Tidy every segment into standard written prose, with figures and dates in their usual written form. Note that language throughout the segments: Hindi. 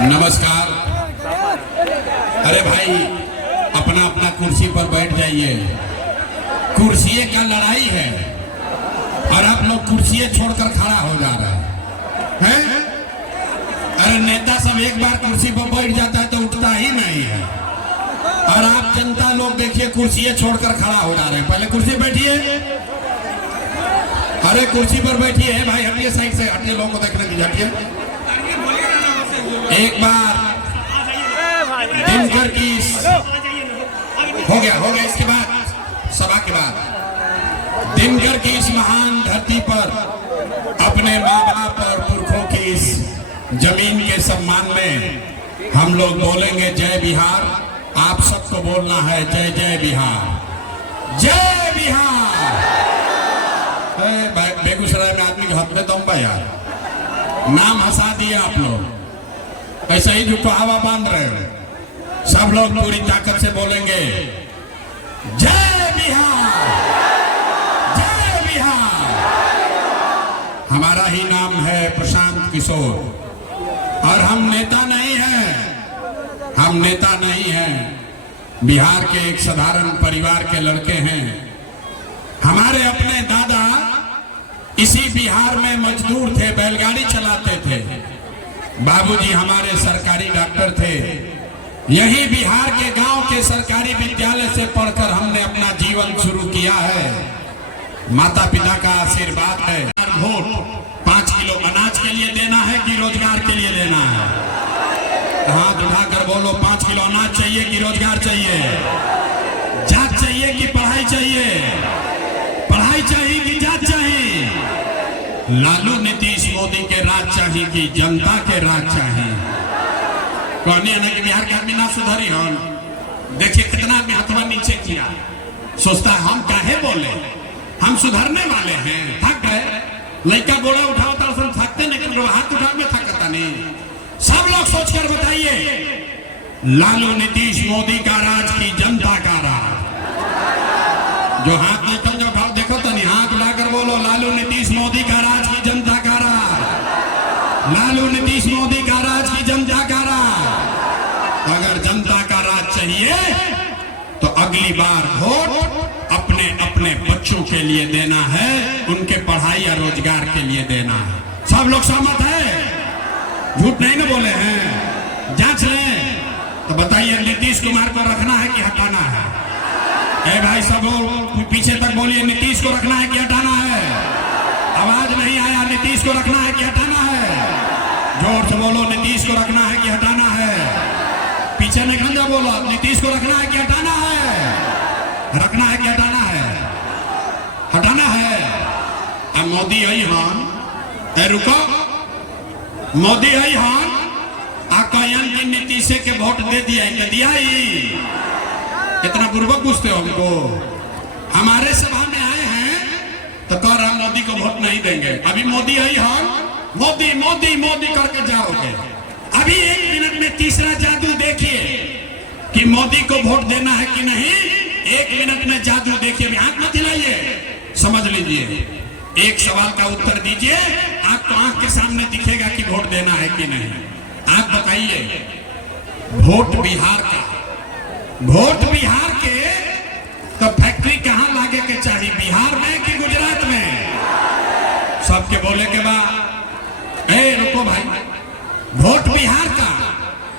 नमस्कार। अरे भाई अपना अपना कुर्सी पर बैठ जाइए। कुर्सी का लड़ाई है और आप लोग कुर्सी छोड़कर खड़ा हो जा रहे हैं। अरे नेता सब एक बार कुर्सी पर बैठ जाता है तो उठता ही नहीं है, और आप जनता लोग देखिए कुर्सी छोड़कर खड़ा हो जा रहे हैं। पहले कुर्सी बैठिए, अरे कुर्सी पर बैठिए भाई। हटिए, साइड से हटिए, लोगों को देखने की हटिए। एक बार दिनकर की हो गया इसके बाद सभा के बाद दिनकर की इस महान धरती पर अपने माँ बाप और पुरखों की इस जमीन के सम्मान में हम लोग बोलेंगे जय बिहार। आप सबको बोलना है जय जय बिहार, जय बिहार। बेगूसराय में आदमी के हाथ में दम बा यार, नाम हंसा दिया आप लोग। ऐसा ही झूठा हवा बांध रहे हो। सब लोग पूरी ताकत से बोलेंगे जय बिहार, जय बिहार। हमारा ही नाम है प्रशांत किशोर और हम नेता नहीं हैं, हम नेता नहीं हैं। बिहार के एक साधारण परिवार के लड़के हैं। हमारे अपने दादा इसी बिहार में मजदूर थे, बैलगाड़ी चलाते थे। बाबूजी हमारे सरकारी डॉक्टर थे। यही बिहार के गांव के सरकारी विद्यालय से पढ़कर हमने अपना जीवन शुरू किया है। माता पिता का आशीर्वाद है। वोट 5 किलो अनाज के लिए देना है कि रोजगार के लिए देना है? हाथ उठाकर बोलो, 5 किलो अनाज चाहिए कि रोजगार चाहिए? जात चाहिए कि पढ़ाई चाहिए? पढ़ाई चाहिए कि जात चाहिए? लालू नीतीश मोदी के राज चाहिए कि जनता के राज चाहिए? कहने ना कि बिहार के आदमी ना सुधरी। हम देखिए कितना आदमी हाथवा नीचे किया, सोचता है हम काहे बोले, हम सुधरने वाले हैं। थक गए, लड़का बोला उठाओ तो थकते नहीं, हाथ उठाओ में थकता नहीं। सब लोग सोचकर बताइए, लालू नीतीश मोदी का राज की जनता का राज? जो हाथ नहीं कर जो भाव देखो तो नहीं, हाथ उठाकर बोलो, लालू नीतीश मोदी का राज की जनता का राज, लालू नीतीश मोदी का राज की जनता का राज। अगर जनता का राज चाहिए तो अगली बार वोट अपने अपने बच्चों के लिए देना है, उनके पढ़ाई या रोजगार के लिए देना है। सब लोग सहमत है? झूठ नहीं ना बोले हैं? जांच लें तो बताइए, नीतीश कुमार को रखना है कि हटाना है? ए भाई सब लोग पीछे तक बोलिए, नीतीश को रखना है कि हटाना है? आवाज नहीं आया। नीतीश को रखना है कि हटाना है? जोर से बोलो, नीतीश को रखना है कि हटाना है? पीछे नहीं खंजा बोलो, नीतीश को रखना है कि हटाना है? रखना है कि हटाना है? हटाना है। अब मोदी आई हान, रुको, मोदी आई हान आकायन की नीतीश के वोट दे दिया ही। कितना बुर्बक पूछते हो हमको। हमारे सभा में आए हैं तो कह रहा मोदी को वोट नहीं देंगे। अभी मोदी आई हम मोदी मोदी मोदी करके जाओगे। अभी 1 मिनट में तीसरा जादू देखिए कि मोदी को वोट देना है कि नहीं। 1 मिनट में जादू देखिए। हाथ मत हिलाइए, समझ लीजिए। एक सवाल का उत्तर दीजिए, आपको आंख के सामने दिखेगा कि वोट देना है कि नहीं। आप बताइए, वोट बिहार का, वोट बिहार के तो फैक्ट्री कहां लागे के चाहिए, बिहार में कि गुजरात में? सबके बोले के बाद रुको भाई, वोट बिहार का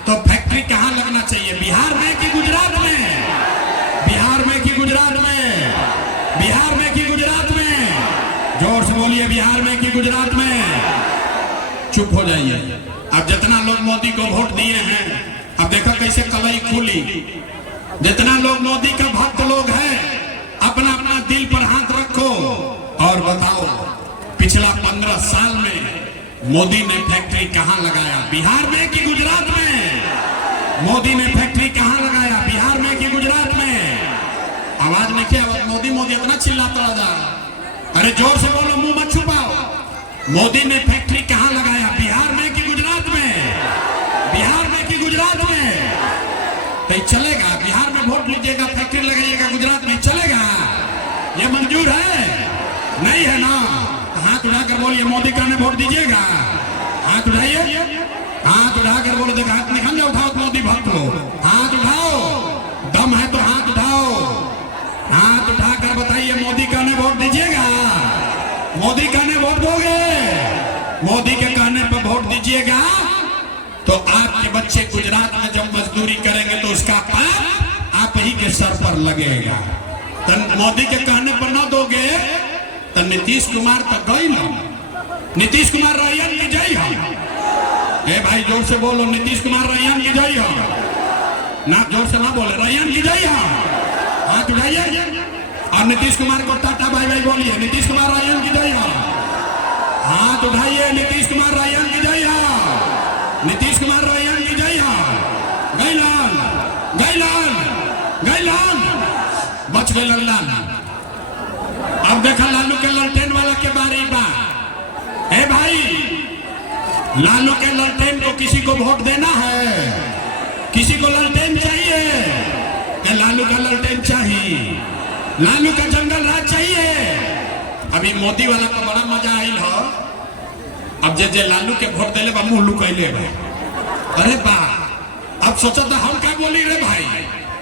तो फैक्ट्री कहां लगना चाहिए, बिहार में कि गुजरात में? बिहार में कि गुजरात में? बिहार में कि गुजरात में? जोर से बोलिए, बिहार में कि गुजरात में? चुप हो जाइए। अब जितना लोग मोदी को वोट दिए हैं, अब देखो कैसे कलई खुली। जितना लोग मोदी का भक्त लोग हैं, अपना अपना दिल पर हाथ रखो और बताओ, पिछला 15 साल में मोदी ने फैक्ट्री कहां लगाया, बिहार में कि गुजरात में? मोदी ने फैक्ट्री कहां लगाया, बिहार में कि गुजरात में? आवाज नहीं किया, मोदी मोदी इतना चिल्लाता जा। अरे जोर से बोलो, मुंह मत छुपाओ। मोदी ने फैक्ट्री कहां लगाया, बिहार में कि गुजरात में? बिहार में कि गुजरात में? तो चलेगा? बिहार में वोट लीजिएगा, फैक्ट्री लगाइएगा, गुजरात में चलेगा? ये मंजूर है? नहीं है ना? हाथ उठाकर बोलिए, मोदी का ने वोट दीजिएगा? हाथ उठाइए, हाथ उठाकर बोलो, देखो हाथ निकल जाओ, उठाओ मोदी भक्त लोग, हाथ उठाओ, दम है तो हाथ उठाओ, हाथ उठाकर बताइए मोदी कहने वोट दीजिएगा, मोदी कहने वोट दोगे, मोदी के कहने पर वोट दीजिएगा तो आपके बच्चे गुजरात में जब मजदूरी करेंगे तो उसका पाप आप ही के सर पर लगेगा। तो मोदी के कहने पर न दोगे तो नीतीश कुमार तक गई ना, नीतीश कुमार रैयन की जय हो। ए भाई जोर से बोलो, नीतीश कुमार रैयन की जय हो ना, जोर से ना बोले, रैयन की जय हो, हाथ उठाइए और नीतीश कुमार को टाटा बाय बाय बोलिए, नीतीश कुमार रैयन की जय हो, हाथ उठाइए, नीतीश कुमार रैयन की जय हो, नीतीश कुमार रैयन की जय हो। गैलान गैलान गैलान बच गए लाल। अब देखा लालू के ललटेन वाला के बारे बा। ए भाई लालू के ललटेन को किसी को वोट देना है, किसी को ललटेन चाहिए, लालू का ललटेन चाहिए, लालू का जंगल राज चाहिए। अभी मोदी वाला का बड़ा मजा आई हो। अब जे लालू के वोट दिले बा मुंह लुकैले बा। अरे बा अब सोचा था हम क्या बोली रे भाई,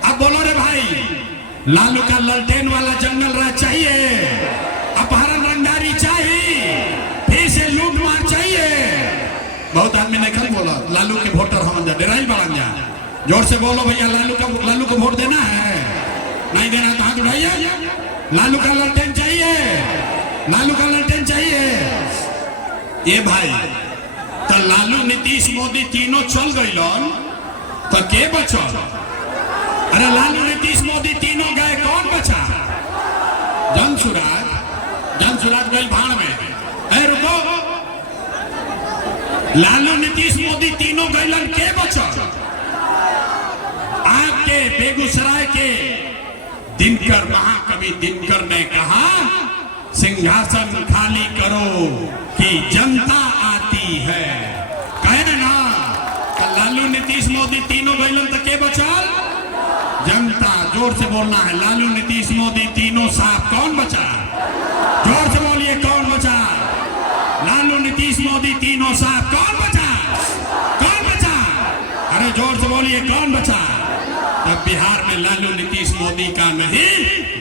अब बोलो रे भाई, लालू का ललटेन वाला जंगल राज चाहिए, अपहरण रंगदारी चाहिए, फिर से लूट मार चाहिए। बहुत आदमी ने कल बोला लालू के वोटर हम जा डेराइल बन जा। जोर से बोलो भैया, लालू को वोट देना है, नहीं देना तो हाथ उठाइए। लालू का ललटेन चाहिए, लालू का ललटेन चाहिए। ये भाई तो लालू नीतीश मोदी तीनों चल गई तो के बचल? अरे लालू नीतीश मोदी तीनों गए, कौन बचा? जनसुराज गई भाड़ में। रुको, लालू नीतीश मोदी तीनों गए, के बचल? आपके बेगूसराय के दिनकर, महाकवि दिनकर ने कहा सिंहासन खाली करो कि जनता आती है। कहे ना लालू नीतीश मोदी तीनों गए तो के बचल? जनता। जोर से बोलना है, लालू नीतीश मोदी तीनों साफ, कौन बचा? जोर से बोलिए, कौन बचा? लालू नीतीश मोदी तीनों साफ, कौन बचा? कौन बचा? अरे जोर से बोलिए, कौन बचा? तब बिहार में लालू नीतीश मोदी का नहीं,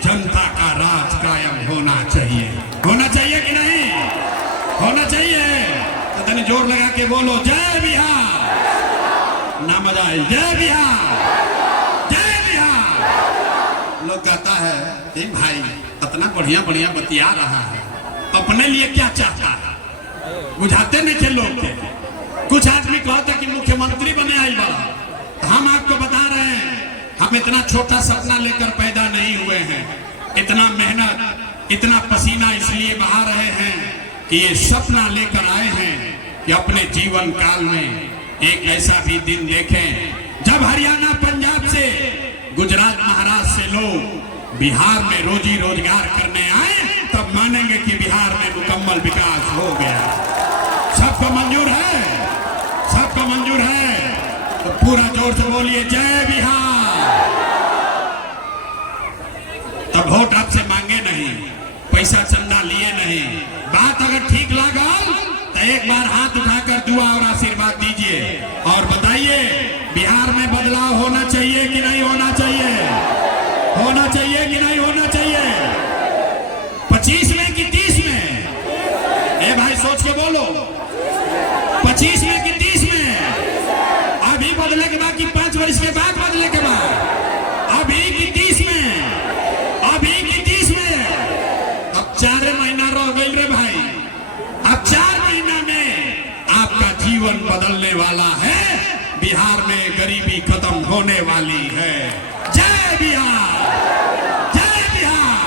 जनता का राज कायम होना चाहिए। होना चाहिए कि नहीं? होना चाहिए। तो तने जोर लगा के बोलो, जय बिहार। ना मजा आए, जय बिहार, जय बिहार। लोग कहता है कि भाई इतना बढ़िया बढ़िया बतिया रहा है, अपने लिए क्या चाहता है? बुझाते नहीं थे लोग के। कुछ आदमी कहता कि मुख्यमंत्री बने आई बड़ा। हम आपको बता रहे हैं, हम इतना छोटा सपना लेकर पैदा नहीं हुए हैं। इतना मेहनत, इतना पसीना इसलिए बहा रहे हैं कि ये सपना लेकर आए हैं कि अपने जीवन काल में एक ऐसा भी दिन देखें जब हरियाणा, पंजाब से, गुजरात, महाराष्ट्र से लोग बिहार में रोजी रोजगार करने आए, तब मानेंगे कि बिहार में मुकम्मल विकास हो गया। सबको मंजूर है? सबको मंजूर है? तो पूरा जोर से बोलिए, जय बिहार। तब वोट आपसे मांगे नहीं, पैसा चंदा लिए नहीं। बात अगर ठीक लगा तो एक बार हाथ उठाकर दुआ और आशीर्वाद दीजिए और बताइए बिहार में बदलाव होना चाहिए कि नहीं होना चाहिए? होना चाहिए कि नहीं होना चाहिए? 25 में कि 30 में? ए भाई सोच के बोलो, 25 में कि 30 में? अभी बदले के बाद कि 5 वर्ष के बाद बदले के बाद? अभी कि 30 में? अभी कि 30 में? अब 4 महीना रह गई रे भाई। अब 4 महीना में आपका जीवन बदलने वाला है। बिहार में गरीबी खत्म होने वाली है। जय बिहार, जय बिहार,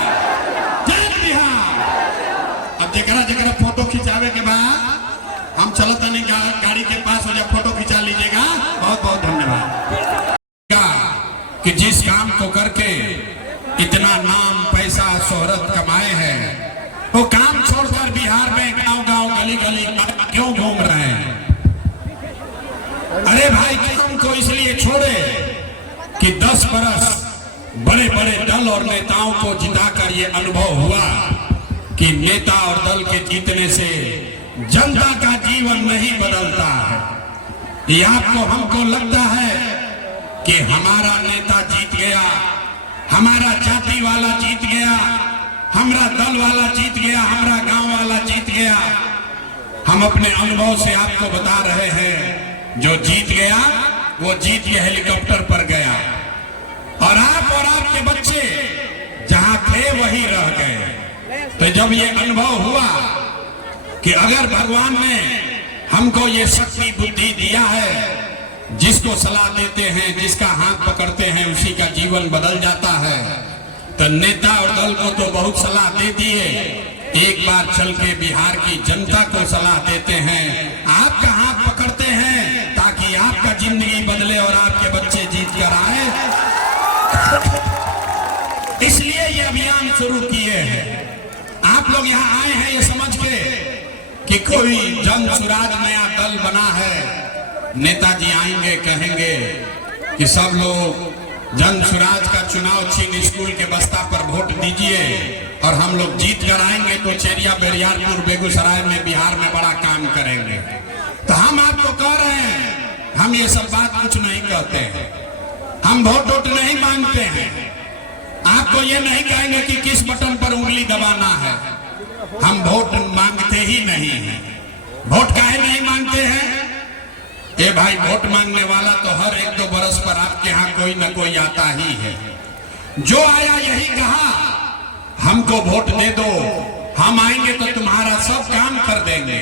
जय बिहार। अब जगह जगह फोटो खिंचावे के बाद हम चलता नहीं, गाड़ी के पास हो जाए, फोटो खिंचा लीजिएगा। बहुत बहुत धन्यवाद। कि जिस काम को करके इतना नाम, पैसा, शोहरत कमाए हैं, वो काम छोड़कर बिहार में गांव-गांव, गली-गली क्यों घूम रहे हैं? अरे भाई काम को इसलिए छोड़े कि 10 बरस बड़े बड़े दल और नेताओं को जिताकर ये अनुभव हुआ कि नेता और दल के जीतने से जनता का जीवन नहीं बदलता है। या आपको हमको लगता है कि हमारा नेता जीत गया, हमारा जाति वाला जीत गया, हमारा दल वाला जीत गया, हमारा गांव वाला जीत गया। हम अपने अनुभव से आपको बता रहे हैं, जो जीत गया वो जीत के हेलीकॉप्टर पर गया, और आप और आपके बच्चे जहां थे वही रह गए। तो जब ये अनुभव हुआ कि अगर भगवान ने हमको ये शक्ति बुद्धि दिया है, जिसको सलाह देते हैं, जिसका हाथ पकड़ते हैं, उसी का जीवन बदल जाता है, तो नेता और दल को तो बहुत सलाह दे दिए, एक बार चल के बिहार की जनता को सलाह देते हैं, आपका हाथ पकड़ते हैं ताकि आपका जिंदगी बदले और आपके बच्चे जीत कर आए। इसलिए ये अभियान शुरू किए हैं। आप लोग यहाँ आए हैं ये समझ के कि कोई जन सुराज नया दल बना है, नेताजी आएंगे कहेंगे कि सब लोग जन सुराज का चुनाव छीन स्कूल के बस्ता पर वोट दीजिए और हम लोग जीत कर आएंगे तो चेरिया बेरियारपुर बेगूसराय में बिहार में बड़ा काम करेंगे। तो हम आपको कह रहे हैं, हम ये सब बात कुछ नहीं कहते हैं, हम वोट नहीं मांगते हैं, आपको ये नहीं कहेंगे कि किस बटन पर उंगली दबाना है, हम वोट मांगते ही नहीं है। वोट काहे नहीं मांगते हैं? ए भाई, वोट मांगने वाला तो हर 1-2 बरस पर आपके यहाँ कोई न कोई आता ही है। जो आया यही कहा, हमको वोट दे दो, हम आएंगे तो तुम्हारा सब काम कर देंगे।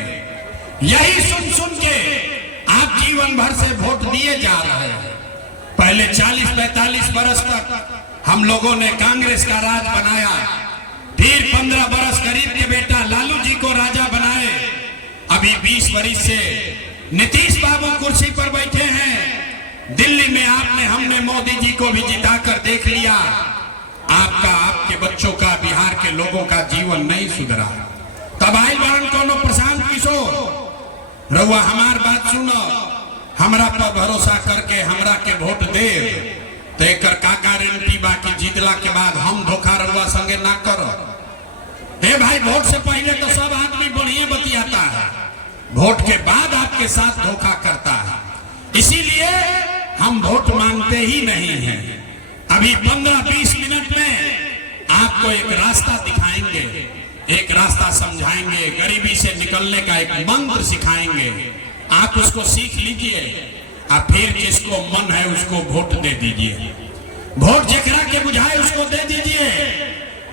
यही सुन सुन के आप जीवन भर से वोट दिए जा रहे हैं। पहले 40-45 बरस तक हम लोगों ने कांग्रेस का राज बनाया, फिर 15 बरस गरीब के बेटा लालू जी को राजा बनाए, अभी 20 बरस से नीतीश बाबू कुर्सी पर बैठे हैं। दिल्ली में हमने मोदी जी को भी जिताकर देख लिया। आपका, आपके बच्चों का, बिहार के लोगों का जीवन नहीं सुधरा। तब आई बारण कोनो प्रशांत किशोर, रउआ हमार बात सुनो, हमरा पर भरोसा करके हमरा के वोट दे, तो एक का गारंटी बाकी जीतला के बाद हम धोखा रउआ संगे ना करो। भाई, वोट से पहले तो सब आदमी बढ़िया बतियाता है, वोट के बाद आपके साथ धोखा करता है। इसीलिए हम वोट मांगते ही नहीं हैं। अभी 15-20 मिनट में आपको एक रास्ता दिखाएंगे, एक रास्ता समझाएंगे, गरीबी से निकलने का एक मंत्र सिखाएंगे। आप उसको सीख लीजिए और फिर जिसको मन है उसको वोट दे दीजिए। वोट जेकरा के बुझाए उसको दे दीजिए,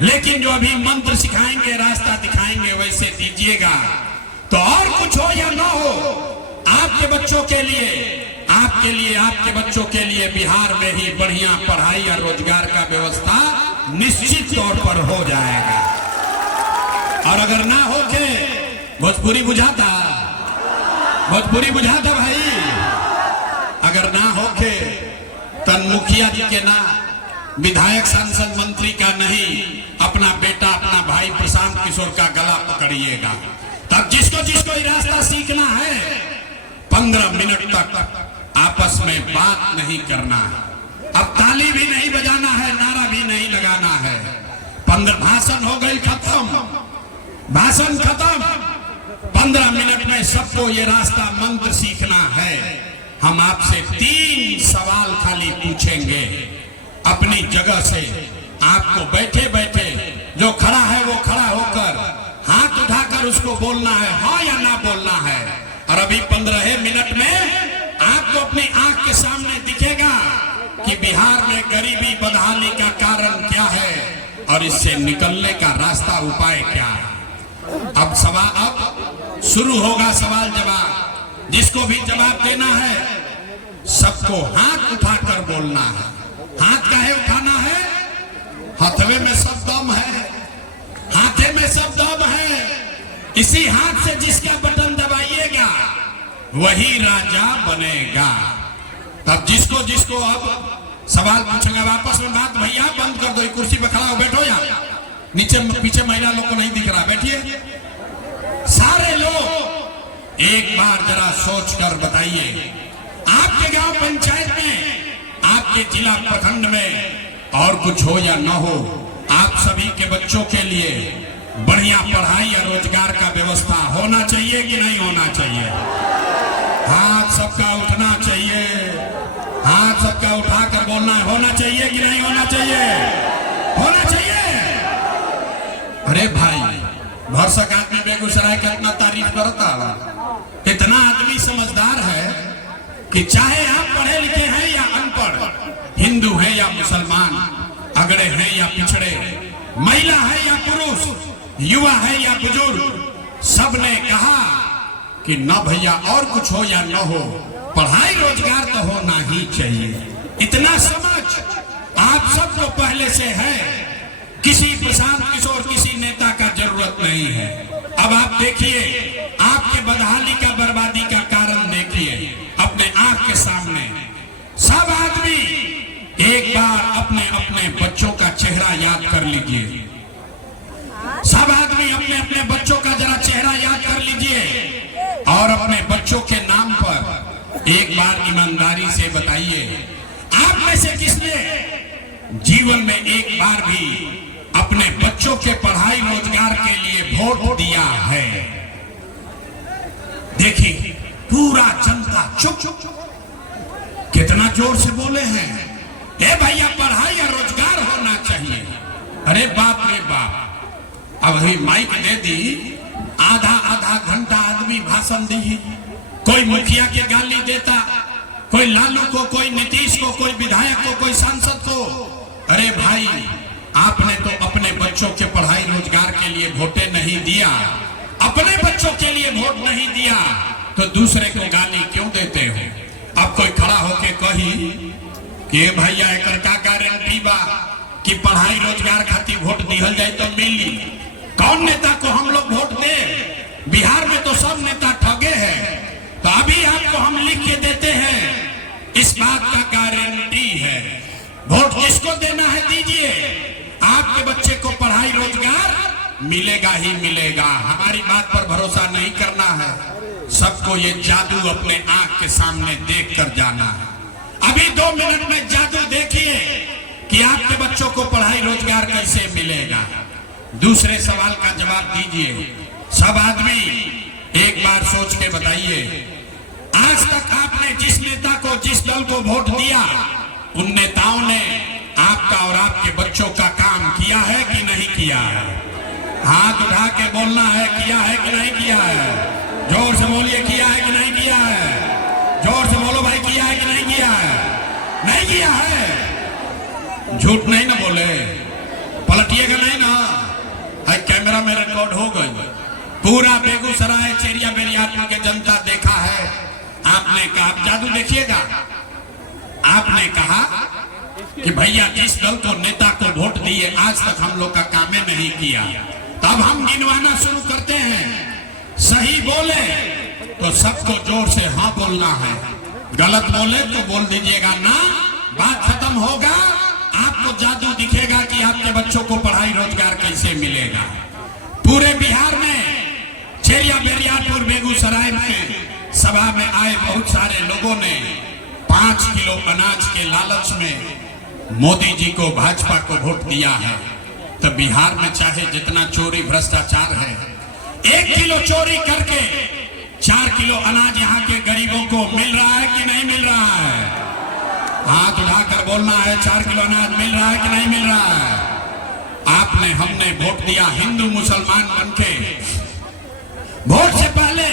लेकिन जो अभी मंत्र सिखाएंगे, रास्ता दिखाएंगे, वैसे दीजिएगा। तो और कुछ हो या ना हो, आपके बच्चों के लिए, आपके लिए, आपके बच्चों के लिए बिहार में ही बढ़िया पढ़ाई और रोजगार का व्यवस्था निश्चित तौर पर हो जाएगा। और अगर ना हो के भोजपुरी बुझाता, भोजपुरी बुझाता भाई, अगर ना हो के तन मुखिया जी के ना, विधायक, सांसद, मंत्री का नहीं, अपना बेटा, अपना भाई प्रशांत किशोर का गला पकड़िएगा। तब जिसको जिसको ये रास्ता सीखना है, 15 मिनट तक आपस में बात नहीं करना है। अब ताली भी नहीं बजाना है, नारा भी नहीं लगाना है। 15 भाषण हो गई खत्म, भाषण खत्म। 15 मिनट में सबको ये रास्ता मंत्र सीखना है। हम आपसे 3 सवाल खाली पूछेंगे अपनी जगह से। आपको बैठे बैठे जो खड़ा है वो खड़ा होकर हाथ उठाकर उसको बोलना है, हाँ या ना बोलना है। और अभी 15 मिनट में आपको अपनी आंख के सामने दिखेगा कि बिहार में गरीबी बदहाली का कारण क्या है और इससे निकलने का रास्ता, उपाय क्या है। अब शुरू होगा सवाल जवाब। जिसको भी जवाब देना है सबको हाथ उठाकर बोलना है। हाथ काहे उठाना है? हथवे में सब दम है, हाथे में सब दम है। इसी हाथ से जिसका बटन दबाइएगा वही राजा बनेगा। तब जिसको जिसको अब सवाल पूछेंगे, वापस में बात भैया बंद कर दो, कुर्सी पर खड़ा हो, बैठो या नीचे पीछे महिला लोग को नहीं दिख रहा, बैठिए। सारे लोग एक बार जरा सोच कर बताइए, आपके गांव पंचायत में, आपके जिला प्रखंड में और कुछ हो या न हो, आप सभी के बच्चों के लिए बढ़िया पढ़ाई या रोजगार का व्यवस्था होना चाहिए कि नहीं होना चाहिए? हाथ सबका उठना चाहिए, हाथ सबका उठाकर बोलना है, होना चाहिए कि नहीं होना चाहिए? होना चाहिए। अरे भाई भरसक आदमी बेगूसराय का इतना तारीफ करता है, इतना आदमी समझदार है कि चाहे आप पढ़े लिखे हैं या अनपढ़, हिंदू है या मुसलमान, अगड़े हैं या पिछड़े, महिला है या पुरुष, युवा है या बुजुर्ग, सबने कहा कि न भैया और कुछ हो या न हो, पढ़ाई रोजगार तो होना ही चाहिए। इतना समझ आप सबको पहले से है, किसी प्रशांत किशोर किसी नेता का जरूरत नहीं है। अब आप देखिए, आपके बदहाली का बर्बादी का कारण देखिए अपने आंख के सामने। सब आदमी एक बार अपने अपने बच्चों का चेहरा याद कर लीजिए, सब आदमी अपने अपने बच्चों का जरा चेहरा याद कर लीजिए और अपने बच्चों के नाम पर एक बार ईमानदारी से बताइए, आप में से किसने जीवन में एक बार भी अपने बच्चों के पढ़ाई रोजगार के लिए वोट दिया है? देखिए पूरा जनता चुप। कितना जोर से बोले हैं, ए भैया पढ़ाई या रोजगार होना चाहिए। अरे बाप रे बाप, अब अभी माइक दे दी, आधा आधा घंटा आदमी भाषण दी, कोई मुखिया के गाली देता, कोई लालू को, कोई नीतीश को, कोई विधायक को, कोई सांसद को। अरे भाई आपने तो अपने बच्चों के पढ़ाई रोजगार के लिए वोटे नहीं दिया, अपने बच्चों के लिए वोट नहीं दिया, तो दूसरे को गाली क्यों देते हो? अब कोई खड़ा होके कही कि भैया एक का गारंटी बा कि पढ़ाई रोजगार खातिर वोट दिहल जाए तो मिली। कौन नेता को हम लोग वोट दे? बिहार में तो सब नेता ठगे हैं। तो अभी आपको हम लिख के देते हैं, इस बात का गारंटी है, वोट किसको देना है दीजिए, आपके बच्चे को पढ़ाई रोजगार मिलेगा ही मिलेगा। हमारी बात पर भरोसा नहीं करना है, सबको ये जादू अपने आंख के सामने देख कर जाना है। अभी 2 मिनट में जादू देखिए कि आपके बच्चों को पढ़ाई रोजगार कैसे मिलेगा। दूसरे सवाल का जवाब दीजिए। सब आदमी एक बार सोच के बताइए, आज तक आपने जिस नेता को, जिस दल को वोट दिया, उन नेताओं ने आपका और आपके बच्चों का काम किया है कि नहीं किया है? हाथ उठा के बोलना है, किया है कि नहीं किया है? जोर से बोलिए, किया है कि नहीं किया है? जोर से बोलो भाई, किया है कि नहीं किया है? नहीं किया है। झूठ नहीं ना बोले, पलटिएगा नहीं ना। कैमरा में रिकॉर्ड हो गई, पूरा बेगूसराय चेरिया बेरियापुर के जनता देखा है। आपने कहा, जादू देखिएगा, आपने कहा कि भैया जिस दल को, नेता को वोट दिए, आज तक हम लोग का काम नहीं किया। तब हम गिनवाना शुरू करते हैं, सही बोले तो सबको जोर से हाँ बोलना है, गलत बोले तो बोल दीजिएगा ना, बात खत्म होगा। आपको जादू दिखेगा कि आपके बच्चों को पढ़ाई रोजगार कैसे मिलेगा। पूरे बिहार में चेरिया बेरियापुर बेगूसराय में सभा में आए बहुत सारे लोगों ने 5 किलो अनाज के लालच में मोदी जी को, भाजपा को वोट दिया है। तो बिहार में चाहे जितना चोरी भ्रष्टाचार है, 1 किलो चोरी करके 4 किलो अनाज यहाँ के गरीबों को मिल रहा है कि नहीं मिल रहा है? हाथ उठाकर बोलना है, 4 किलो अनाज मिल रहा है कि नहीं मिल रहा है? आपने, हमने वोट दिया हिंदू मुसलमान बनके। वोट से पहले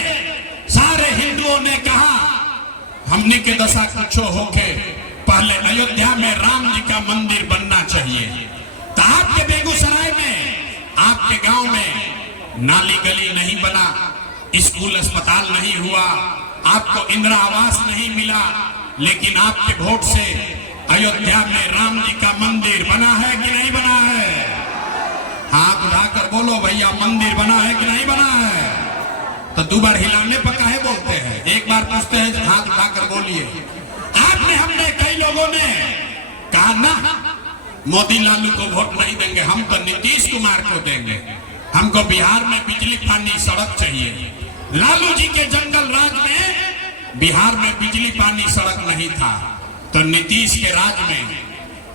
सारे हिंदुओं ने कहा हमने के दशा कुछो होके पहले अयोध्या में राम जी का मंदिर बनना चाहिए। तो आपके बेगूसराय में, आपके गांव में नाली गली नहीं बना, स्कूल अस्पताल नहीं हुआ, आपको इंदिरा आवास नहीं मिला, लेकिन आपके वोट से अयोध्या में राम जी का मंदिर बना है कि नहीं बना है? हाथ उठाकर बोलो भैया, मंदिर बना है कि नहीं बना है? तो 2 बार हिलाने पर काहे बोलते हैं? एक बार पूछते हैं, हाथ उठाकर बोलिए। आपने, हमने, कई लोगों ने कहा ना मोदी लालू को वोट नहीं देंगे, हम तो नीतीश कुमार को देंगे, हमको बिहार में बिजली पानी सड़क चाहिए। लालू जी के जंगल राज में बिहार में बिजली पानी सड़क नहीं था, तो नीतीश के राज में,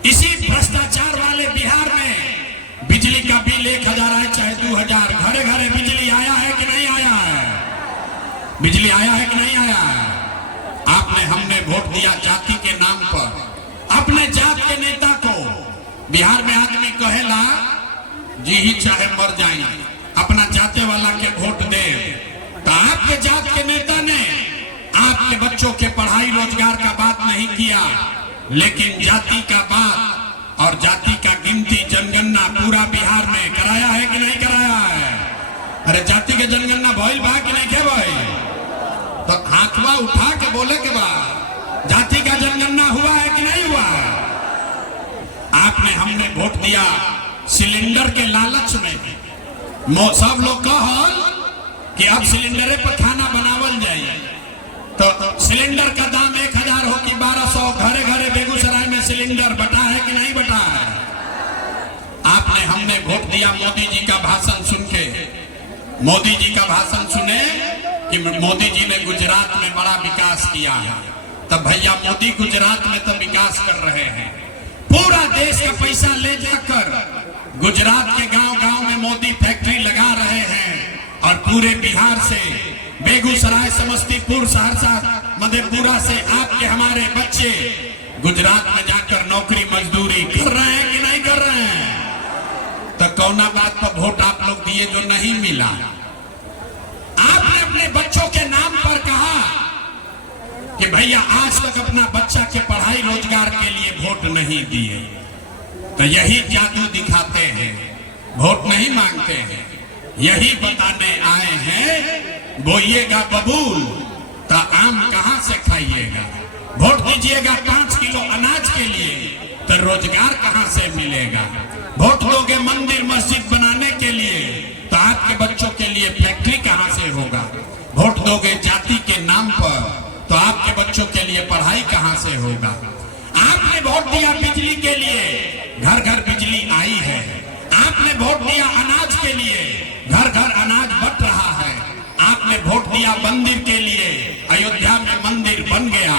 इसी भ्रष्टाचार वाले बिहार में बिजली का बिल 1000 आए चाहे 2000, घरे घरे बिजली आया है कि नहीं आया है? बिजली आया है कि नहीं आया है? आपने हमने वोट दिया जाति के नाम पर। अपने जात के नेता को, बिहार में आदमी कहेला जी ही चाहे मर जाए अपना जाते वाला के वोट दे, तो आपके जात के नेता ने आपके बच्चों के पढ़ाई रोजगार का बात नहीं किया, लेकिन जाति का बात और जाति का गिनती जनगणना पूरा बिहार में कराया है कि नहीं कराया है? अरे जाति के जनगणना भइल बा कि नहीं के भाई? तो हाथवा उठा के बोले के बाद जाति का जनगणना हुआ है कि नहीं हुआ है? आपने हमने वोट दिया सिलेंडर के लालच में। सब लोग कहल कि अब सिलेंडरे पर खाना बनावल जाए, तो सिलेंडर का दाम 1000 हो कि 1200, घरे घरे बेगूसराय में सिलेंडर बटा है कि नहीं बटा है? आपने हमने वोट दिया मोदी जी का भाषण सुन के। मोदी जी का भाषण सुने कि मोदी जी ने गुजरात में बड़ा विकास किया है, तब भैया मोदी गुजरात में तो विकास कर रहे हैं। पूरा देश का पैसा ले जाकर गुजरात के गांव-गांव में मोदी फैक्ट्री लगा रहे हैं और पूरे बिहार से, बेगूसराय, समस्तीपुर, सहरसा, मधेपुरा से आपके हमारे बच्चे गुजरात में जाकर नौकरी मजदूरी कर रहे हैं कि नहीं कर रहे हैं? तो कौना बात पर वोट आप लोग दिए जो नहीं मिला? आपने अपने बच्चों के नाम पर कहा कि भैया आज तक अपना बच्चा के पढ़ाई रोजगार के लिए वोट नहीं दिए, तो यही जादू दिखाते हैं, वोट नहीं मांगते हैं, यही बताने आए हैं बोइएगा बबूल तो आम कहां से खाइएगा। वोट दीजिएगा 5 किलो अनाज के लिए तो रोजगार कहां से मिलेगा। वोट दोगे मंदिर मस्जिद बनाने के लिए तो आपके बच्चों के लिए फैक्ट्री कहां से होगा। वोट दोगे जाति के नाम पर तो आपके बच्चों के लिए पढ़ाई कहां से होगा। आपने वोट दिया बिजली के लिए, घर घर बिजली आई है। आपने वोट दिया अनाज के लिए, घर घर अनाज बट रहा है। आपने वोट दिया मंदिर के लिए, अयोध्या में मंदिर बन गया।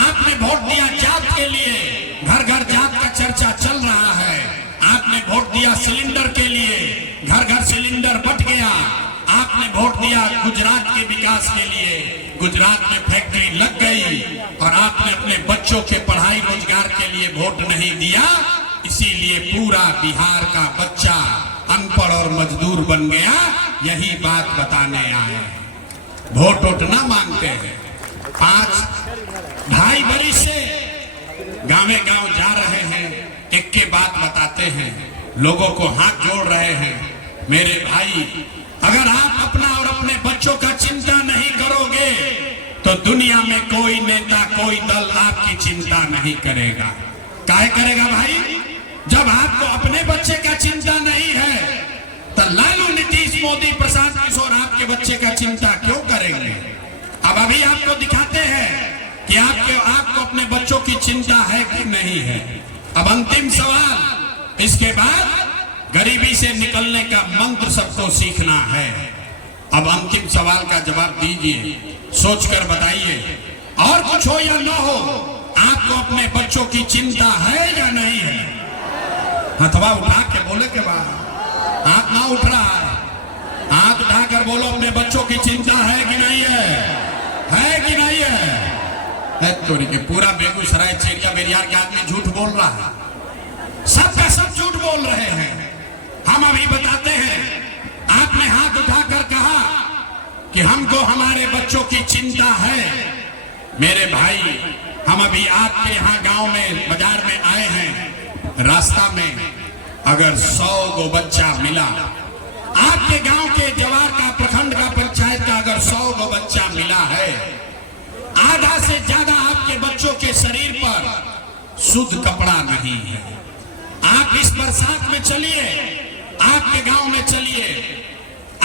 आपने वोट दिया जात के लिए, घर घर जात का चर्चा चल रहा है। आपने वोट दिया सिलेंडर के लिए, घर घर सिलेंडर बट गया। आपने वोट दिया गुजरात के विकास के लिए, गुजरात में फैक्ट्री लग गई। और आपने अपने बच्चों के पढ़ाई रोजगार के लिए वोट नहीं दिया, इसीलिए पूरा बिहार का बच्चा अनपढ़ और मजदूर बन गया। यही बात बताने आए। वोट वोट ना मांगते हैं। 5-2.5 बरिस से गाँव गाँव जा रहे हैं, एक के बात बताते हैं, लोगों को हाथ जोड़ रहे हैं। मेरे भाई, अगर आप अपना और अपने बच्चों का चिंता नहीं करोगे तो दुनिया में कोई नेता, कोई दल आपकी चिंता नहीं करेगा। काहे करेगा भाई? जब आपको अपने बच्चे का चिंता नहीं है तो लालू, नीतीश, मोदी, प्रशांत किशोर आपके बच्चे का चिंता क्यों करेंगे? अब अभी आपको दिखाते हैं कि आपको अपने बच्चों की चिंता है कि नहीं है। अब अंतिम सवाल, इसके बाद गरीबी से निकलने का मंत्र सबको सीखना है। अब अंतिम सवाल का जवाब दीजिए, सोचकर बताइए। और कुछ हो या न हो, आपको अपने बच्चों की चिंता है या नहीं है? हथवा उठा के बोले के बाद, हाथ ना उठ रहा है, हाथ उठाकर बोलो अपने बच्चों की चिंता है कि नहीं है? है कि नहीं है? तोरी के पूरा बेगूसराय चेरिया बेरियार के आदमी झूठ बोल रहा है, सबका सब झूठ बोल रहे हैं। हम अभी बताते हैं, आपने हाथ उठाकर कहा कि हमको हमारे बच्चों की चिंता है। मेरे भाई, हम अभी आपके यहाँ गांव में, बाजार में आए हैं, रास्ता में अगर 100 गो बच्चा मिला, आपके गांव के जवार का, प्रखंड का, पंचायत का अगर 100 गो बच्चा मिला है, आधा से ज्यादा आपके बच्चों के शरीर पर शुद्ध कपड़ा नहीं है। आप इस बरसात में चलिए, आपके गांव में चलिए,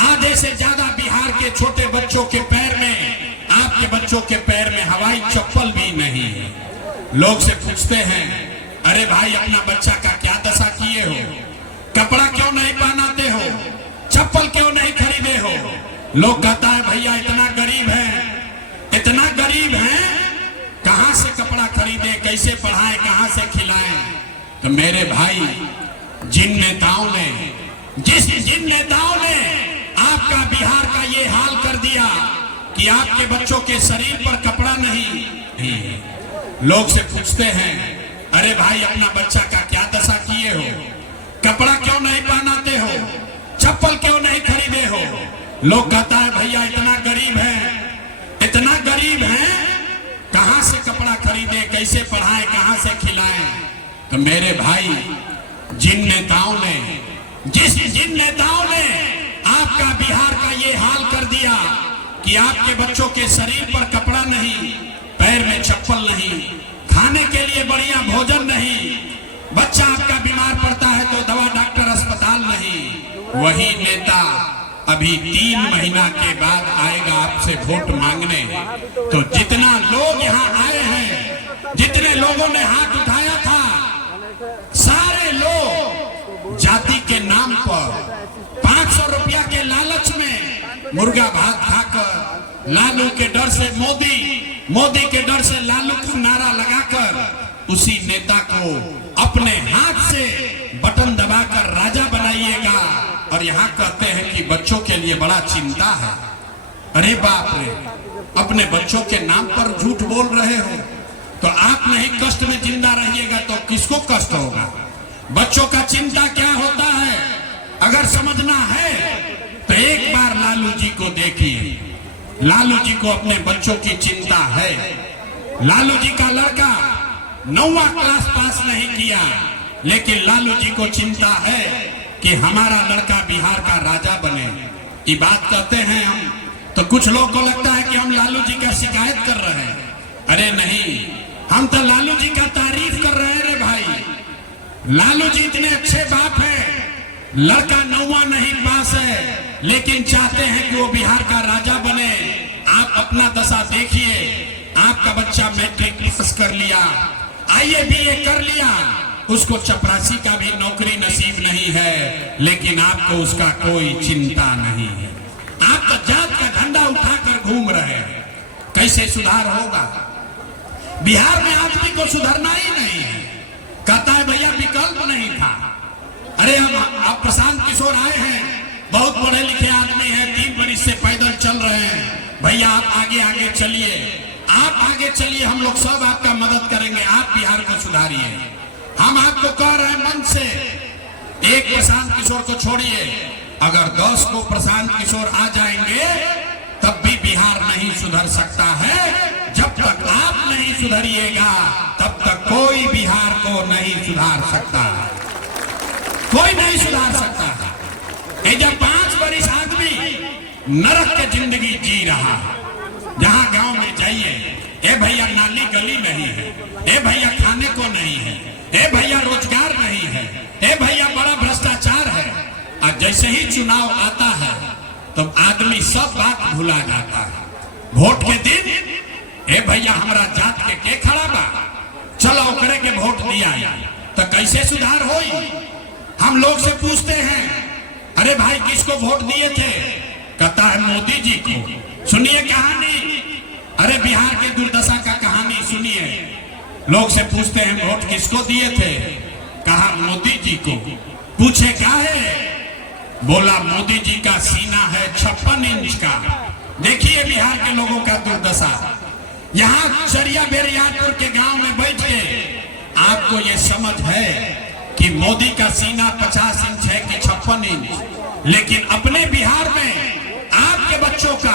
आधे से ज्यादा बिहार के छोटे बच्चों के पैर में, आपके बच्चों के पैर में हवाई चप्पल भी नहीं है। लोग से पूछते हैं, अरे भाई अपना बच्चा का क्या दशा किए हो? कपड़ा क्यों नहीं पहनाते हो? चप्पल क्यों नहीं खरीदे हो? लोग कहता है भैया इतना गरीब है, इतना गरीब है, कहां से कपड़ा खरीदे, कैसे पढ़ाएं, कहां से खिलाएं? तो मेरे भाई, जिन नेताओं ने आपका बिहार का ये हाल कर दिया कि आपके बच्चों के शरीर पर कपड़ा नहीं, नहीं है। लोग से पूछते हैं, अरे भाई अपना बच्चा का क्या दशा किए हो, कपड़ा क्यों नहीं पहनाते हो, चप्पल क्यों नहीं खरीदे हो। लोग कहता है भैया इतना गरीब है, कहां से कपड़ा खरीदे, कैसे पढ़ाएं, कहां से खिलाएं। तो मेरे भाई, जिन नेताओं ने आपका बिहार का ये हाल कर दिया कि आपके बच्चों के शरीर पर कपड़ा नहीं, पैर में चप्पल नहीं, खाने के लिए बढ़िया भोजन नहीं, बच्चा आपका बीमार पड़ता है तो दवा डॉक्टर अस्पताल नहीं, वही नेता अभी 3 महीना के बाद आएगा आपसे वोट मांगने। तो जितना लोग यहाँ आए हैं, जितने लोगों ने हाथ उठाया था, सारे लोग जाति के नाम पर 500 रुपया के लालच में मुर्गा भात खाकर, लालू के डर से मोदी के डर से लालू का नारा लगाकर उसी नेता को अपने हाथ से बटन दबाकर राजा बनाइएगा। और यहाँ कहते हैं कि बच्चों के लिए बड़ा चिंता है। अरे बाप रे, अपने बच्चों के नाम पर झूठ बोल रहे हो तो आप नहीं कष्ट में जिंदा रहिएगा तो किसको कष्ट होगा। बच्चों का चिंता क्या होता है अगर समझना है तो एक बार लालू जी को देखिए। लालू जी को अपने बच्चों की चिंता है। लालू जी का लड़का 9वां क्लास पास नहीं किया, लेकिन लालू जी को चिंता है कि हमारा लड़का बिहार का राजा बने। ये बात कहते हैं हम, तो कुछ लोग को लगता है कि हम लालू जी का शिकायत कर रहे हैं। अरे नहीं, हम तो लालू जी का तारीफ कर रहे हैं। रे भाई, लालू जी इतने अच्छे बाप हैं, लड़का 9वां नहीं पास है लेकिन चाहते हैं कि वो बिहार का राजा बने। आप अपना दशा देखिए, आपका बच्चा मैट्रिक पास कर लिया, IABA कर लिया, उसको चपरासी का भी नौकरी नसीब नहीं है, लेकिन आपको उसका कोई चिंता नहीं है। आप तो जात का झंडा उठाकर घूम रहे हैं। कैसे सुधार होगा? बिहार में आदमी को सुधरना ही नहीं है। कहता है भैया विकल्प नहीं था। अरे अब प्रशांत किशोर आए हैं, बहुत पढ़े लिखे आदमी हैं, 3 बरिस से पैदल चल रहे हैं। भैया आप आगे चलिए, आप आगे चलिए, हम लोग सब आपका मदद करेंगे, आप बिहार को सुधारिए। हम आपको कह रहे हैं मन से, एक प्रशांत किशोर को छोड़िए, अगर 10 को प्रशांत किशोर आ जाएंगे तब भी बिहार नहीं सुधर सकता है। जब तक आप नहीं सुधरिएगा तब तक कोई बिहार को नहीं सुधार सकता, कोई नहीं सुधार सकता। ये जब 5 बरिस आदमी नरक की जिंदगी जी रहा, जहां गांव में जाइए, ए भैया नाली गली नहीं है, ए भैया खाने को नहीं है, ए भैया रोजगार नहीं है, ए भैया बड़ा भ्रष्टाचार है। और जैसे ही चुनाव आता है तो आदमी सब बात भुला जाता है। वोट के दिन, ए भैया हमारा जात के खड़ा बा, चलो ओकरे के वोट दिया, तो कैसे सुधार होई? हम लोग से पूछते हैं, अरे भाई किसको वोट दिए थे? कहता है मोदी जी को। सुनिए कहानी, अरे बिहार के दुर्दशा का कहानी सुनिए। लोग से पूछते हैं वोट किसको दिए थे? कहा मोदी जी को। पूछे क्या है? बोला मोदी जी का सीना है 56 इंच का। देखिए बिहार के लोगों का दुर्दशा। यहाँ चरिया बेरियापुर के गांव में बैठ के आपको ये समझ है कि मोदी का सीना 50 इंच है कि 56 इंच, लेकिन अपने बिहार में आपके बच्चों का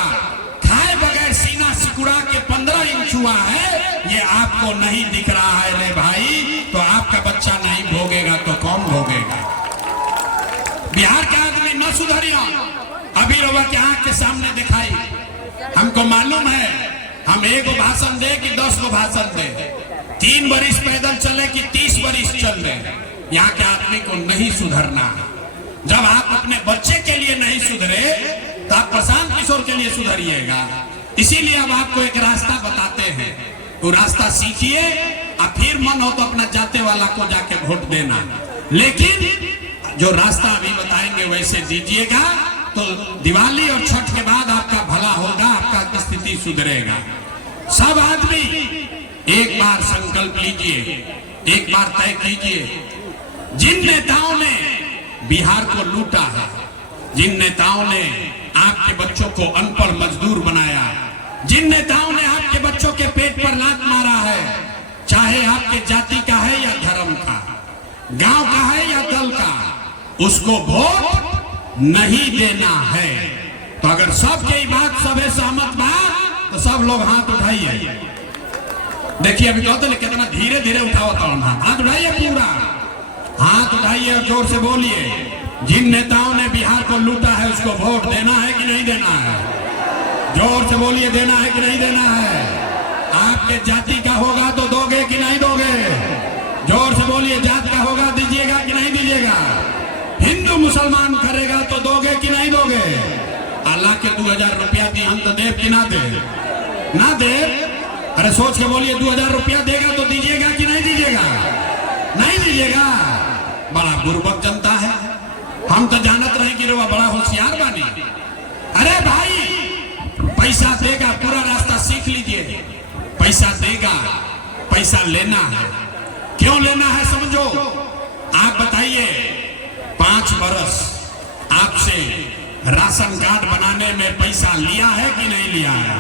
खाए बगैर सीना सिकुड़ा के 15 इंच हुआ है। ये आपको नहीं दिख रहा है रे भाई, तो आपका बच्चा नहीं भोगेगा तो कौन भोगेगा? बिहार का आदमी न सुधरिया, अभी रवा के आंख के सामने दिखाई। हमको मालूम है हम 1 भाषण दे कि 10 भाषण दे, 3 बरिस पैदल चले कि 30 बरिस चल रहे, यहाँ के आदमी को नहीं सुधरना। जब आप अपने बच्चे के लिए नहीं सुधरे तो आप प्रशांत किशोर के लिए सुधरिएगा। इसीलिए अब आपको एक रास्ता बताते हैं, वो रास्ता सीखिए और फिर मन हो तो अपना जाते वाला को जाके वोट देना। लेकिन जो रास्ता अभी बताएंगे वैसे दीजिएगा तो दिवाली और छठ के बाद आपका भला होगा, आपका स्थिति सुधरेगा। सब आदमी एक बार संकल्प लीजिए, एक बार तय कीजिए, जिन नेताओं ने बिहार को लूटा है, जिन नेताओं ने आपके बच्चों को अनपढ़ मजदूर बनाया, जिन नेताओं ने आपके बच्चों के पेट पर लात मारा है, चाहे आपके जाति का है या धर्म का, गांव का है या दल का, उसको वोट नहीं देना है। तो अगर सबके बात सभे सहमत बा तो सब लोग हाथ उठाइए। देखिए अभी कहते हैं कितना धीरे धीरे उठाओ, हाथ उठाइए, पूरा हाथ उठाइए और जोर से बोलिए। जिन नेताओं ने बिहार को लूटा है उसको वोट देना है कि नहीं देना है? जोर से बोलिए, देना है कि नहीं देना है? आपके जाति का होगा तो दोगे कि नहीं दोगे? जोर से बोलिए, जात का होगा दीजिएगा कि नहीं दीजिएगा? हिंदू मुसलमान करेगा तो दोगे कि नहीं दोगे? अल्लाह के 2000 रुपया दी हम तो देव कि ना दे? ना दे? अरे सोच के बोलिए, 2000 रुपया देगा तो दीजिएगा कि नहीं दीजिएगा? नहीं दीजिएगा। बड़ा बुर्बक जनता है। हम तो जानत रहे कि रो बड़ा होशियार बानी। अरे भाई, पैसा देगा, पूरा रास्ता सीख लीजिए। पैसा देगा, पैसा लेना है। क्यों लेना है समझो। आप बताइए, 5 बरस आपसे राशन कार्ड बनाने में पैसा लिया है कि नहीं लिया है?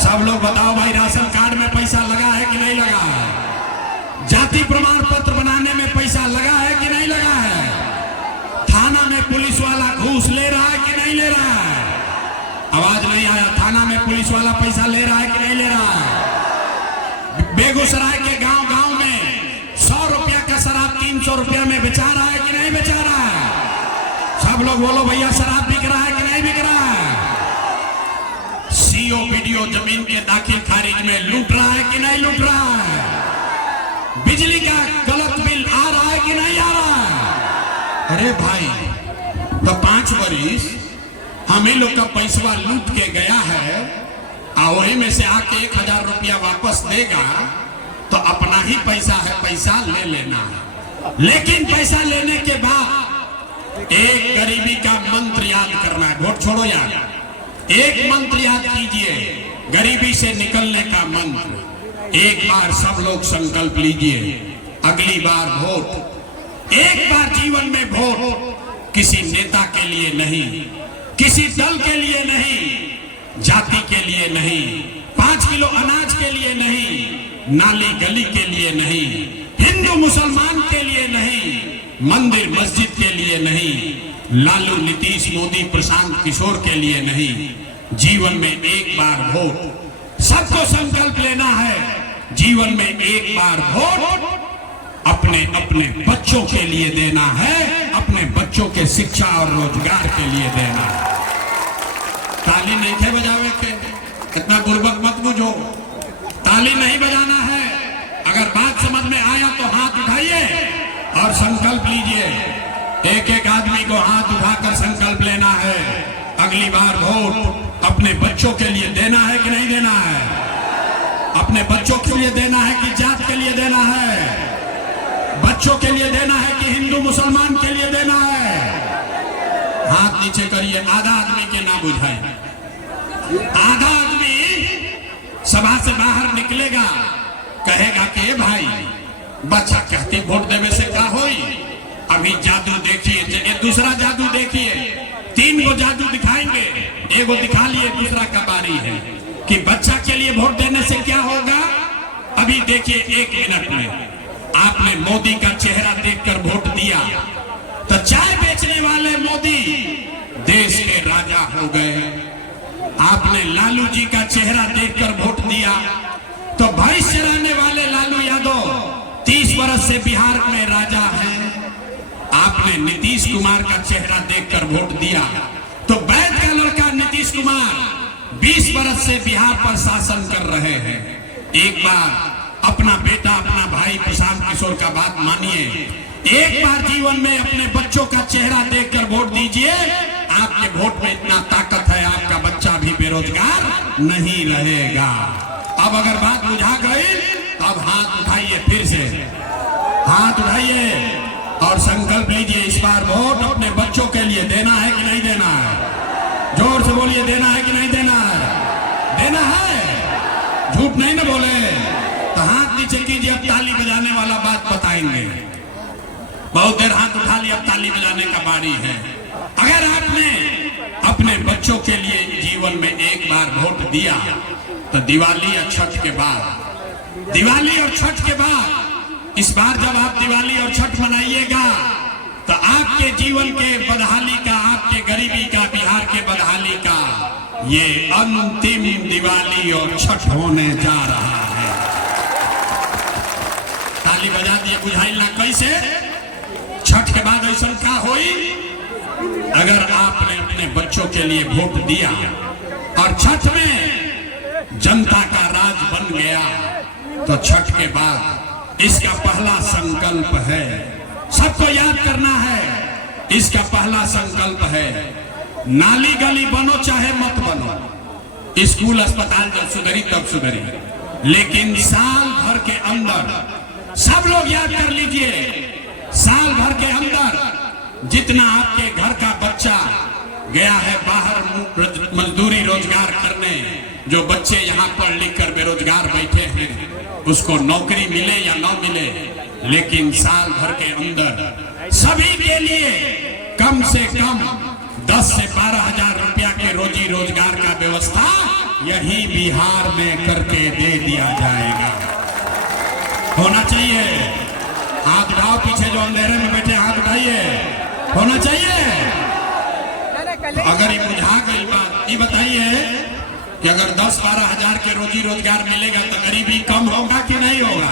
सब लोग बताओ भाई, राशन कार्ड में पैसा लगा है कि नहीं लगा है? जाति प्रमाण पत्र बनाने में पैसा लगा है कि नहीं लगा है? थाना में पुलिस वाला घूस ले रहा है कि नहीं ले रहा है? आवाज नहीं आया। थाना में पुलिस वाला पैसा ले रहा है कि नहीं ले रहा है? बेगूसराय के गांव गांव में 100 रुपया का शराब 300 रुपया में बेचा रहा है कि नहीं बेचा रहा है? सब लोग बोलो भैया, शराब बिक रहा है कि नहीं बिक रहा है? सीओ वीडियो जमीन के दाखिल खारिज में लूट रहा है कि नहीं लूट रहा है? बिजली का गलत बिल आ रहा है कि नहीं आ रहा है? अरे भाई, तो 5 बरिस हम ही लोग का पैसा लूट के गया है और वही में से आके 1000 रुपया वापस देगा तो अपना ही पैसा है, पैसा ले लेना है। लेकिन पैसा लेने के बाद एक गरीबी का मंत्र याद करना है। वोट छोड़ो यार, एक मंत्र याद कीजिए, गरीबी से निकलने का मंत्र। एक बार सब लोग संकल्प लीजिए, अगली बार वोट, एक बार जीवन में वोट किसी नेता के लिए नहीं, किसी दल के लिए नहीं, जाति के लिए नहीं, 5 किलो अनाज के लिए नहीं, नाली गली के लिए नहीं, हिंदू मुसलमान के लिए नहीं, मंदिर मस्जिद के लिए नहीं, लालू नीतीश मोदी प्रशांत किशोर के लिए नहीं। जीवन में एक बार वोट, सबको संकल्प लेना है। जीवन में एक बार वोट अपने अपने बच्चों के लिए देना है, अपने बच्चों के शिक्षा और रोजगार के लिए देना है। ताली नहीं थे बजावे के, इतना बुर्बक मत बुझो। ताली नहीं बजाना है। अगर बात समझ में आया तो हाथ उठाइए और संकल्प लीजिए। एक एक आदमी को हाथ उठाकर संकल्प लेना है। अगली बार वोट अपने बच्चों के लिए देना है कि नहीं देना है? अपने बच्चों के लिए देना है कि जात के लिए देना है? बच्चों के लिए देना है कि हिंदू मुसलमान के लिए देना है? हाथ नीचे करिए। आधा आदमी के ना बुझाए। आधा आदमी सभा से बाहर निकलेगा, कहेगा कि भाई बच्चा कहती वोट देवे से क्या होई? अभी जादू देखिए, दूसरा जादू देखिए। 3 गो जादू दिखाएंगे, एगो दिखा लिए, दूसरा का बारी है कि बच्चा के लिए वोट देने से क्या होगा। अभी देखिए 1 मिनट में आपने मोदी का चेहरा देखकर वोट दिया तो चाय बेचने वाले मोदी देश के राजा हो गए। आपने लालू जी का चेहरा देखकर वोट दिया तो भविष्य रहने वाले लालू यादव 30 वर्ष से बिहार में राजा हैं। आपने नीतीश कुमार का चेहरा देखकर वोट दिया तो वैद का लड़का नीतीश कुमार 20 वर्ष से बिहार पर शासन कर रहे हैं। एक बार अपना बेटा, अपना भाई प्रशांत किशोर का बात मानिए। एक बार जीवन में अपने बच्चों का चेहरा देखकर वोट दीजिए। आपके वोट में इतना ताकत है, आपका बच्चा भी बेरोजगार नहीं रहेगा। अब अगर बात बुझा गई, अब हाथ उठाइए, फिर से हाथ उठाइए और संकल्प लीजिए। इस बार वोट अपने बच्चों के लिए देना है कि नहीं देना है? जोर से बोलिए, देना है कि नहीं देना है? देना है, झूठ नहीं ना बोले। तो हाथ नीचे कीजिए। अब ताली बजाने वाला बात बताएंगे। बहुत देर हाथ उठा लिया, अब ताली बजाने का बारी है। अगर आपने अपने बच्चों के लिए जीवन में एक बार वोट दिया तो दिवाली और छठ के बाद, दिवाली और छठ के बाद इस बार जब आप दिवाली और छठ मनाइएगा तो आपके जीवन के बदहाली का, आपके गरीबी का, बिहार के बदहाली का ये अंतिम दिवाली और छठ होने जा रहा है। ताली बजा दिए, बुझाई ना कैसे? छठ के बाद ऐसा क्या होई? अगर आपने अपने बच्चों के लिए वोट दिया और छठ में जनता का राज बन गया तो छठ के बाद इसका पहला संकल्प है, सबको याद करना है, इसका पहला संकल्प है, नाली गली बनो चाहे मत बनो, स्कूल अस्पताल जब सुधरी तब सुधरी, लेकिन साल भर के अंदर सब लोग याद कर लीजिए, साल भर के अंदर जितना आपके घर का बच्चा गया है बाहर मजदूरी रोजगार करने, जो बच्चे यहाँ पढ़ लिख कर बेरोजगार बैठे हैं उसको नौकरी मिले या न मिले, लेकिन साल भर के अंदर सभी के लिए कम से कम 10 से 12 हजार रुपया के रोजी रोजगार का व्यवस्था यही बिहार में करके दे दिया जाएगा। होना चाहिए। हाथ उठाओ, पीछे जो अंधेरे में बैठे हाथ उठाइए। होना चाहिए। तो अगर ये बुझा गई बात, ये बताइए कि अगर 10-12 हजार के रोजी रोजगार मिलेगा तो गरीबी कम होगा कि नहीं होगा?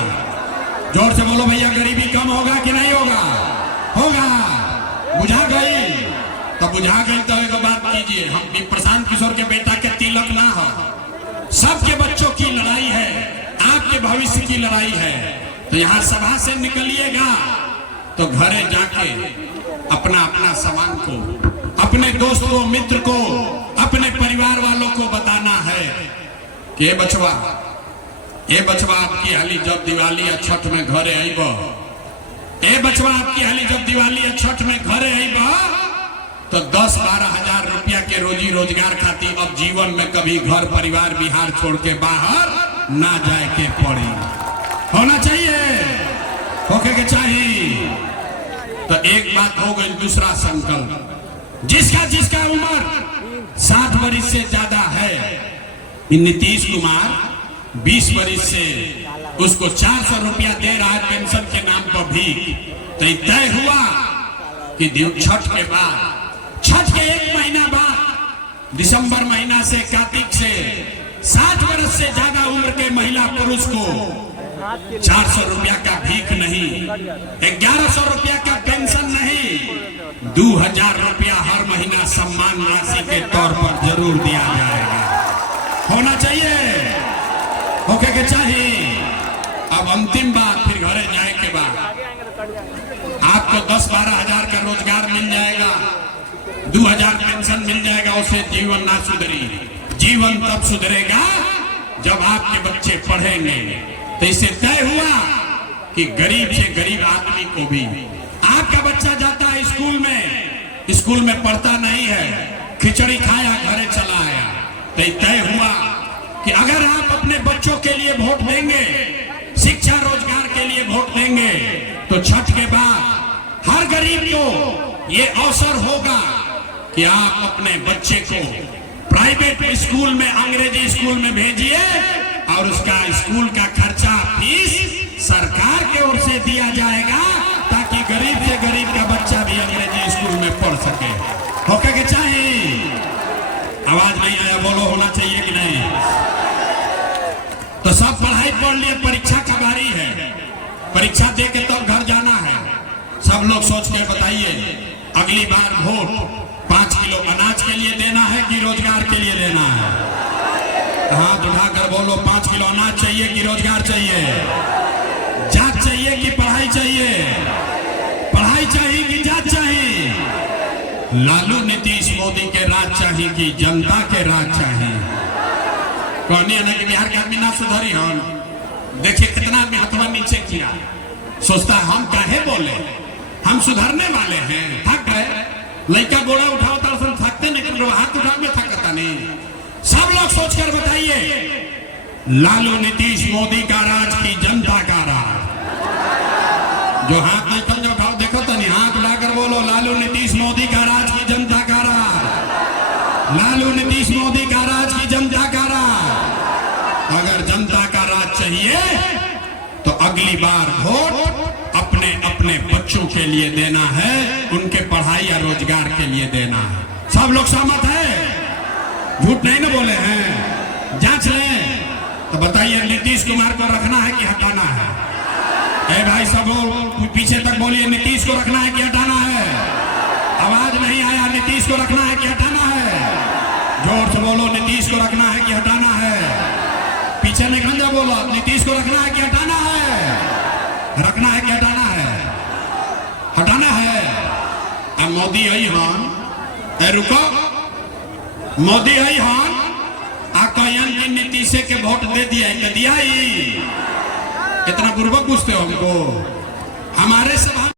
जोर से बोलो भैया, गरीबी कम होगा कि नहीं होगा? होगा। बुझा गई? तो बुझा गई तो एक बात कीजिए, हम प्रशांत किशोर के बेटा के तिलक ना हो, सबके बच्चों की लड़ाई है, आपके भविष्य की लड़ाई है। तो यहाँ सभा से निकलिएगा तो घरे जाके अपना अपना सामान को, अपने दोस्त को, मित्र को, अपने परिवार वालों को बताना है कि ये बचवा आपकी हाली जब दिवाली या छठ में घरे आईब, ए बचवा आपकी हाली जब दिवाली या छठ में घरे आईब तो 10-12 हजार रुपया के रोजी रोजगार खातिर अब जीवन में कभी घर परिवार बिहार छोड़ के बाहर ना जाए के पड़ी। होना चाहिए, होके के चाहिए। तो एक बात हो गई। दूसरा संकल्प, जिसका उम्र 60 वर्ष से ज्यादा है, नीतीश कुमार 20 वर्ष से उसको 400 रुपया दे रहा है पेंशन के नाम पर भी। तो तय हुआ कि छठ के बाद, छठ के 1 महीना बाद, दिसंबर महीना से, कार्तिक से 60 वर्ष से ज्यादा उम्र के महिला पुरुष को 400 रुपया का भीख नहीं, 1100 रुपया का पेंशन नहीं, 2000 रुपया हर महीना सम्मान राशि के तौर पर जरूर दिया जाएगा। होना चाहिए, होके के चाहिए। अब अंतिम बात, फिर घरे जाए के बाद आपको 10-12 हजार का रोजगार मिल जाएगा, 2000 पेंशन मिल जाएगा, उससे जीवन ना सुधरी। जीवन तब सुधरेगा जब आपके बच्चे पढ़ेंगे। तो इससे तय हुआ कि गरीब से गरीब आदमी को भी, आपका बच्चा जाता है स्कूल में पढ़ता नहीं है, खिचड़ी खाया घरे चला आया। तो तय हुआ कि अगर आप अपने बच्चों के लिए वोट देंगे, शिक्षा रोजगार के लिए वोट देंगे, तो छठ के बाद हर गरीब को ये अवसर होगा कि आप अपने बच्चे को प्राइवेट स्कूल में, अंग्रेजी स्कूल में भेजिए और उसका स्कूल का खर्चा, फीस सरकार के ओर से दिया जाएगा, ताकि गरीब से गरीब का बच्चा भी अंग्रेजी स्कूल में पढ़ सके। होके के चाहिए। आवाज नहीं आया, बोलो होना चाहिए कि नहीं? तो सब पढ़ाई पढ़ लिए, परीक्षा का बारी है, परीक्षा दे के तब घर जाना है। सब लोग सोच के बताइए, अगली बार वोट 5 किलो अनाज के लिए देना है कि रोजगार के लिए देना है? हाथ उठाकर बोलो, 5 किलो अनाज चाहिए कि रोजगार चाहिए? जात चाहिए कि पढ़ाई चाहिए? पढ़ाई चाहिए कि जात चाहिए? लालू नीतीश मोदी के राज चाहिए कि जनता के राज चाहिए? कहनी है ना कि बिहार के आदमी ना सुधरी। हम देखिए कितना आदमी हथवा नीचे किया, सोचता है हम काहे बोले, हम सुधरने वाले हैं। थक गए, लड़का बोला उठाओ तो थकते नहीं, हाथ उठाओ में थकता नहीं। सब लोग सोचकर बताइए, लालू नीतीश मोदी का राज की जनता का राज? जो हाथ नहीं समझ उठाओ, देखो तो नहीं, हाथ उठाकर बोलो, लालू नीतीश मोदी का राज की जनता का राज? लालू नीतीश मोदी का राज की जनता का राज? बार वोट अपने अपने बच्चों के लिए देना है, उनके पढ़ाई या रोजगार के लिए देना है। सब लोग सहमत है? झूठ नहीं ना बोले हैं? जांच लें तो बताइए, नीतीश कुमार को रखना है कि हटाना है? ए भाई सब पीछे तक बोलिए, नीतीश को रखना है कि हटाना है? आवाज नहीं आया, नीतीश को रखना है कि हटाना है? जोर से बोलो, नीतीश को रखना है कि हटाना है? पीछे में गंजा बोलो, नीतीश को रखना है कि हटाना है? रखना है कि हटाना है? हटाना है। अब मोदी आई हान, रुको, मोदी आई हान आकयन की नीतीश के वोट दे दिया, दिया ही। इतना पूर्वक पूछते हो हमको? हमारे सभा